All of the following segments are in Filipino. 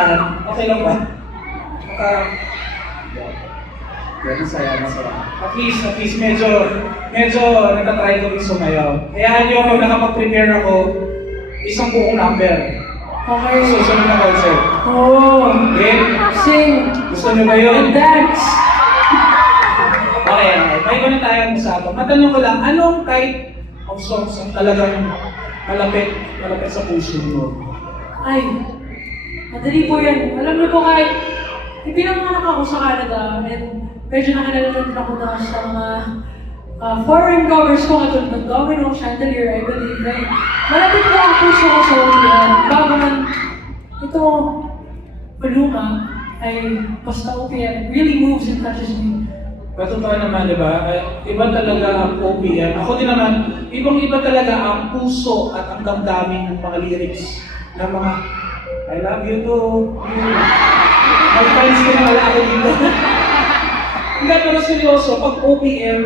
naman. Okay lang ba? Masaya. At least, medyo natatry ko rin sumayaw. Hayaan nyo, pag nakapag-prepare ako, isang buong number. Okay. Susunod na concert. Oh. Okay? Sing. Gusto nyo ba yun? And dance. Okay. May iba na tayong usapan. Matanong ko lang, anong type of songs ang talagang malapit sa puso mo? Ay, madali po yan. Alam niyo po kahit ipinanganak ako sa Canada and medyo nakilala din ako na sa mga foreign covers ko katulad ng Domino, Chandelier, I believe. Like, malapit po ang puso ko sa OPM. Bago man ito maluma ay basta OPM really moves and touches me. Totoo naman, di ba? Iba talaga ang OPM. Ako din naman, ibang-iba talaga ang puso at ang damdamin ng mga lyrics ng mga I love you too. Mag-friends ko na wala ako dito. Hindi, pero seryoso, pag OPM,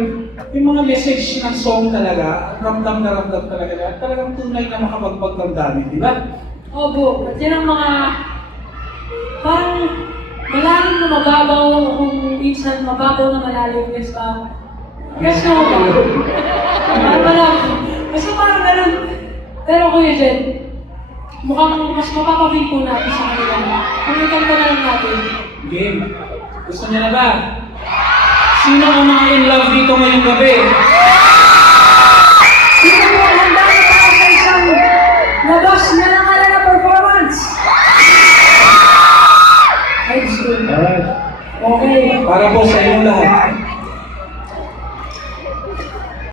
yung mga message ng song talaga, ramdam na ramdam talaga, talagang tunay na makapagpagdamdamin, di ba? Opo, at yan ang mga parang malalim na mababaw, kung minsan mababaw na malalim, yes ba? Yes na ba? Parang malalim. Basta parang ganun. Pero Kuya Jen, mukhang mas mapapabig po natin sa kanila. Kung ikanta na lang natin. Game. Gusto niya na ba? Sino ang mga in love dito ngayong gabi? Sino po ang handa na para sa isang labas na nakala na performance? Ay, gusto. Alright. Okay. Para po sa inyong lahat.